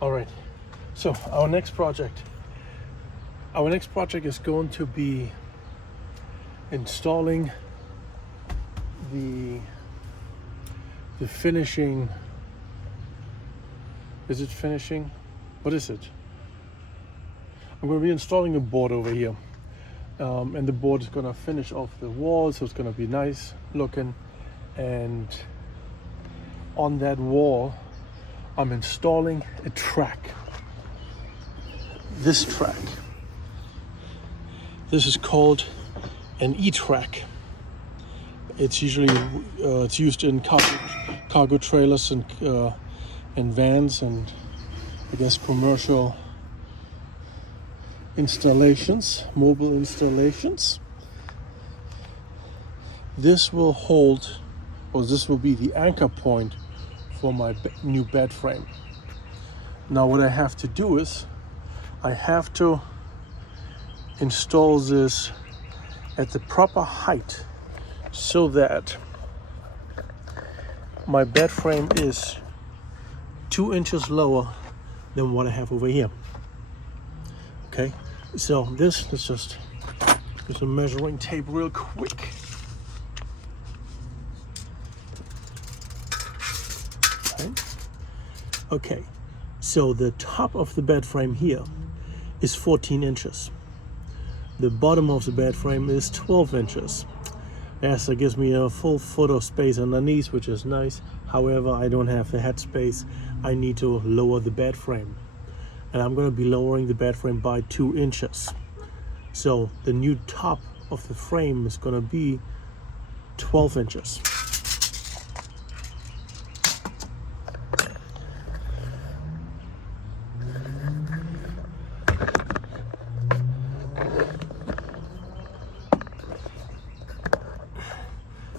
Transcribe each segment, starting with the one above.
All right, so our next project is going to be installing the finishing. Is it finishing? What is it? I'm going to be installing a board over here, and the board is going to finish off the wall, so it's going to be nice looking. And on that wall I'm installing a track. This track, this is called an E-track. It's usually it's used in cargo trailers and vans, and I guess commercial installations, mobile installations. This will hold, or this will be the anchor point for my new bed frame. Now what I have to do is I have to install this at the proper height so that my bed frame is 2 inches lower than what I have over here. Okay, so let's just use a measuring tape real quick. Okay, so the top of the bed frame here is 14 inches. The bottom of the bed frame is 12 inches. Yes, that gives me a full foot of space underneath, which is nice. However, I don't have the head space. I need to lower the bed frame. And I'm going to be lowering the bed frame by 2 inches. So the new top of the frame is going to be 12 inches.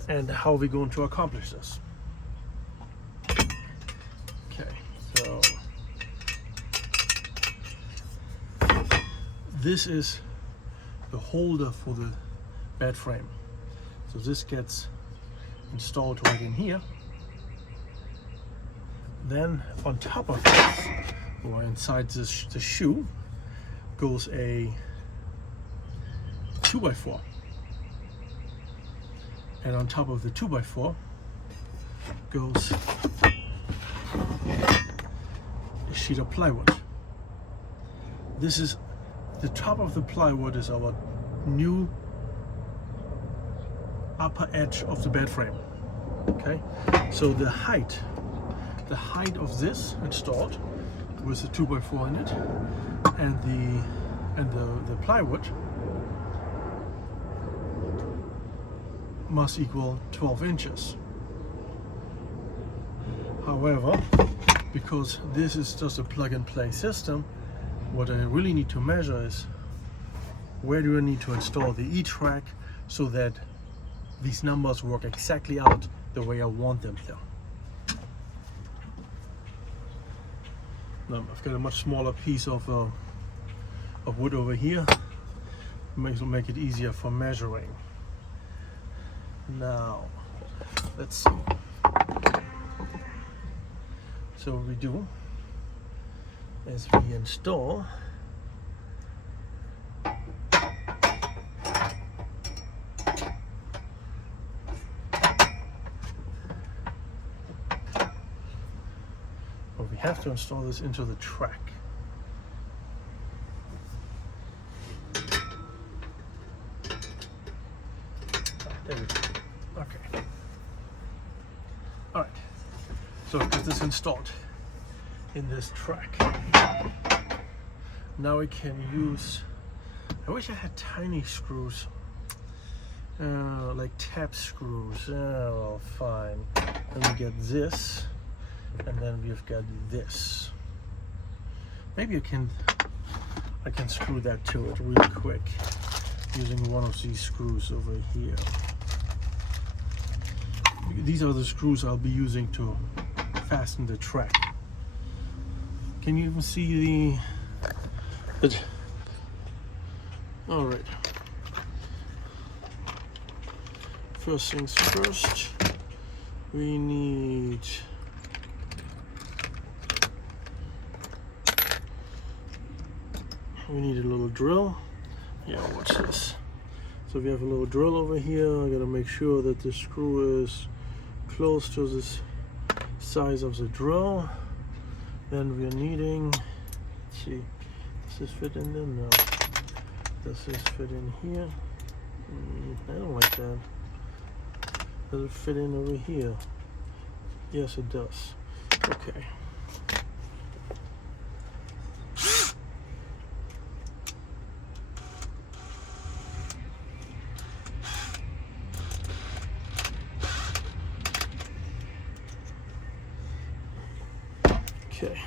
And how are we going to accomplish this? Okay, so this is the holder for the bed frame. So this gets installed right in here. Then on top of this, or inside this, the shoe, goes a 2x4. And on top of the 2x4 goes a sheet of plywood. This is the top of the plywood is our new upper edge of the bed frame. Okay, so the height of this installed with the 2x4 in it and the plywood must equal 12 inches. However, because this is just a plug-and-play system, what I really need to measure is where do I need to install the E-track so that these numbers work exactly out the way I want them to. Now I've got a much smaller piece of wood over here. Will make it easier for measuring. Now, let's see. So what we do is we install we have to install this into the track. There we go. Okay. All right. So I've got this installed in this track. Now we can use, I wish I had tiny screws, like tap screws. Oh, well, fine. Then we get this, and then we've got this. Maybe I can screw that to it real quick using one of these screws over here. These are the screws I'll be using to fasten the track. Can you even see the all right. First things first, we need we need a little drill. Yeah, watch this. So we have a little drill over here. I gotta make sure that the screw is close to this size of the drill. Then we're needing, let's see, does this fit in there? No. Does this fit in here? I don't like that. Does it fit in over here? Yes, it does. Okay. Okay.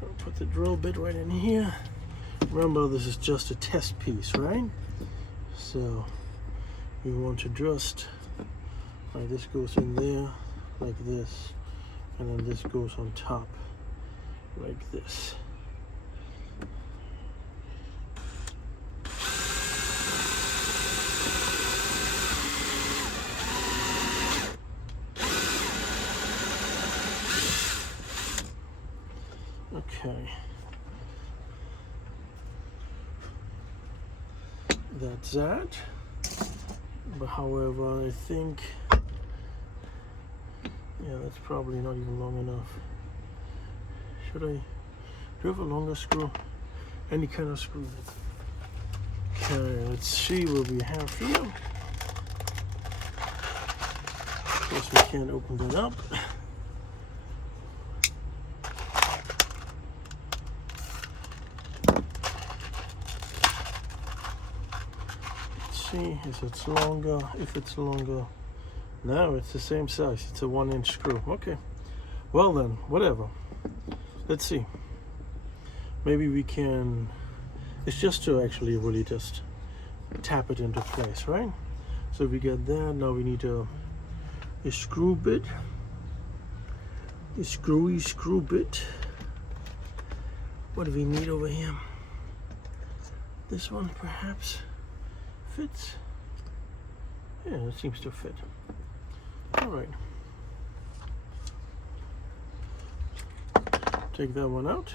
I'll put the drill bit right in here. Remember, this is just a test piece, right? So we want to just, this goes in there like this, and then this goes on top like this. Okay. That's that. But however, I think, yeah, that's probably not even long enough. Should I, do you have a longer screw? Any kind of screw? Okay, let's see what we have here. Guess we can't open that up. See if it's longer. If it's longer, no, it's the same size. It's a 1-inch screw. Okay, well then, whatever. Let's see. Maybe we can. It's just to actually really just tap it into place, right? So we get that. Now we need a screw bit, a screwy screw bit. What do we need over here? This one perhaps fits. Yeah, it seems to fit. All right. Take that one out.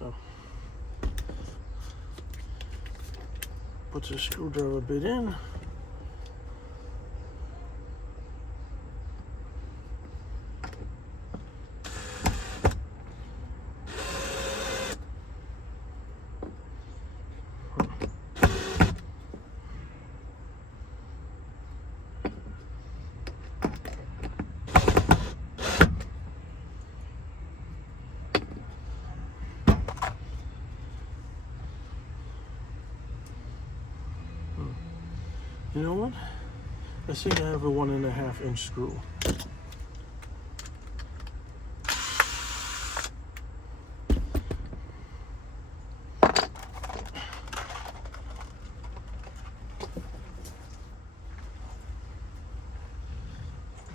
Oh. Put the screwdriver bit in. You know what? I think I have a 1.5-inch screw.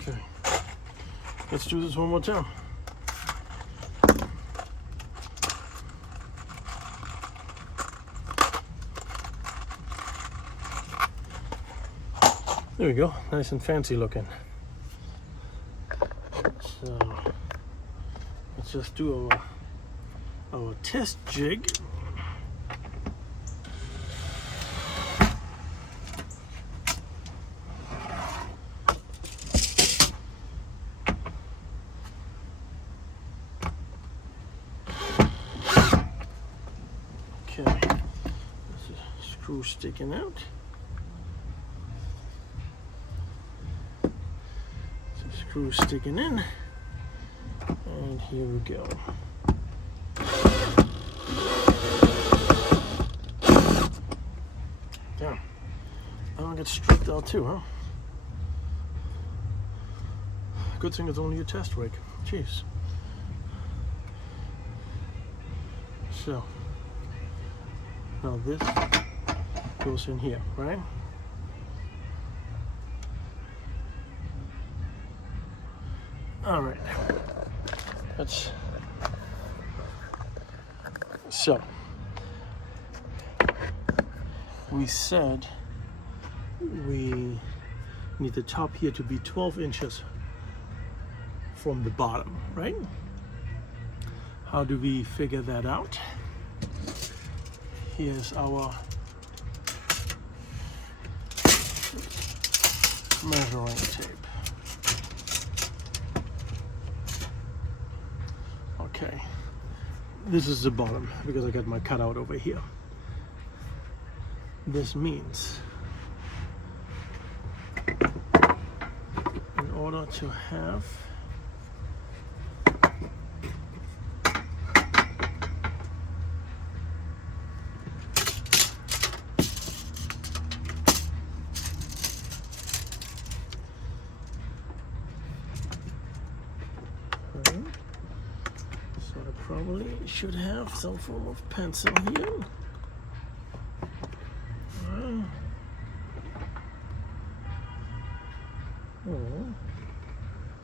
Okay, let's do this one more time. There we go, nice and fancy looking. So let's just do our test jig. Okay, there's a screw sticking out. Screw sticking in, and here we go. Damn, I don't get stripped out too, huh? Good thing it's only a test rig. Jeez. So now this goes in here, right? All right, so we said we need the top here to be 12 inches from the bottom, right? How do we figure that out? here's our measuring tape. Okay, this is the bottom because I got my cutout over here. This means in order to have so I probably should have some form of pencil here.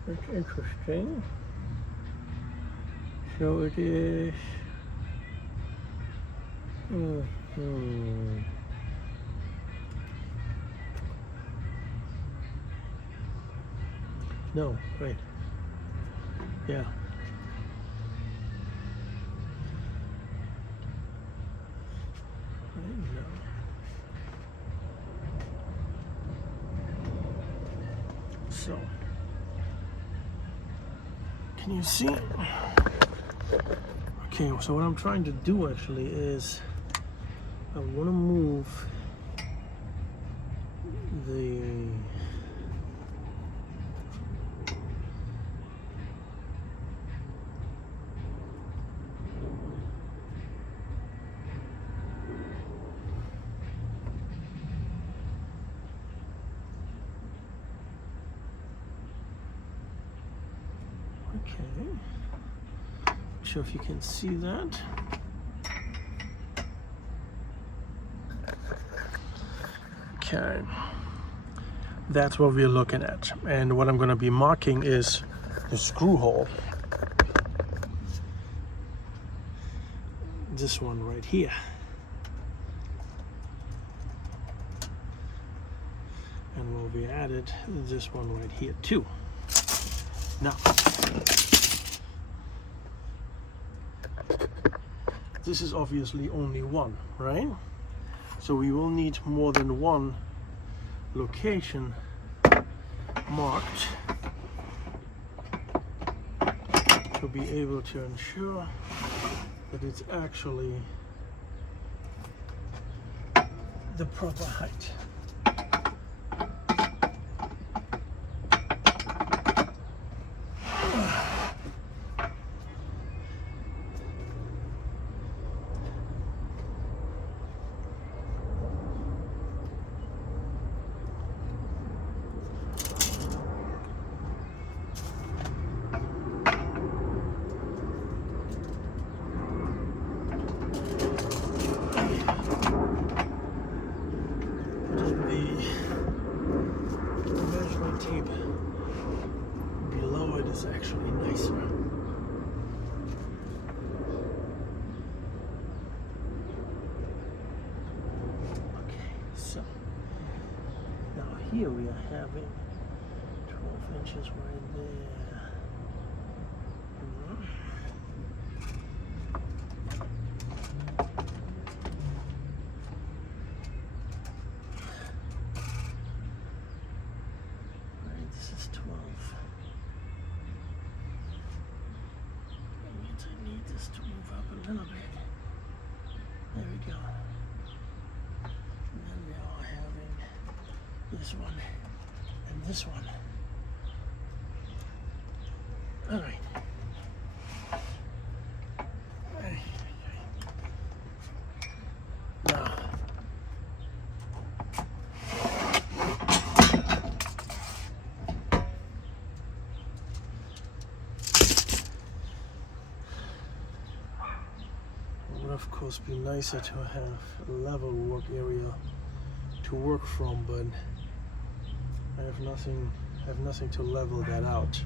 That's interesting. So it is. No, wait. Yeah. Right, no. So, can you see? Okay, so what I'm trying to do actually is I want to move the okay. Not sure if you can see that. Okay. That's what we're looking at. And what I'm going to be marking is the screw hole. This one right here. And we'll be added this one right here too. Now, this is obviously only one, right? So we will need more than one location marked to be able to ensure that it's actually the proper height. Tape below it is actually nicer. Okay, so now here we are having 12 inches right there. To move up a little bit. There we go. And then we are having this one and this one. All right. Now, of course be nicer to have a level work area to work from, but I have nothing to level that out.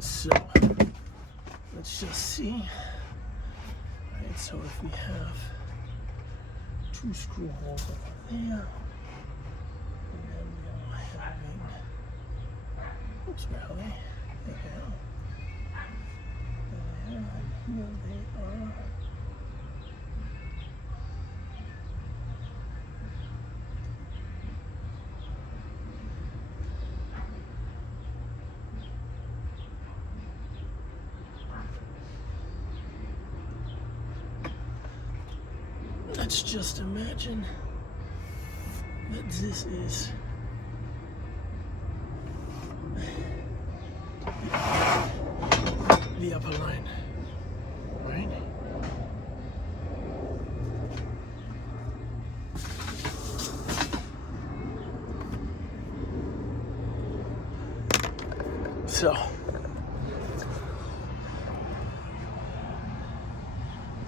So let's just see. Right, so if we have two screw holes over there, and then we are having, oops, where are they? they are. And here they are. Let's just imagine that this is the upper line, right? So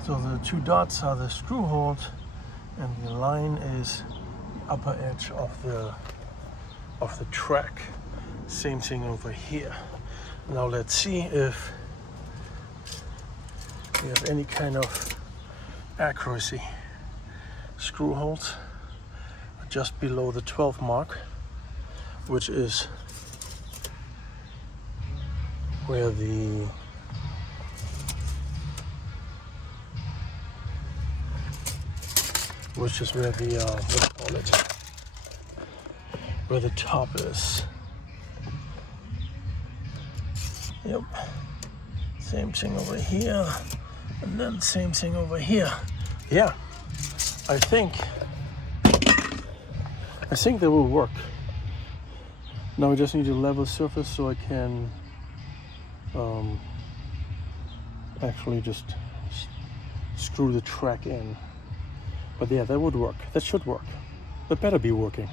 the two dots are the screw holes, and the line is the upper edge of the track. Same thing over here. Now let's see if we have any kind of accuracy. Screw holes are just below the 12 mark, which is where the what do you call it, where the top is. Yep, same thing over here, and then same thing over here. Yeah, I think that will work. Now I just need a level surface so I can actually just screw the track in. But yeah, that would work. That should work. That better be working.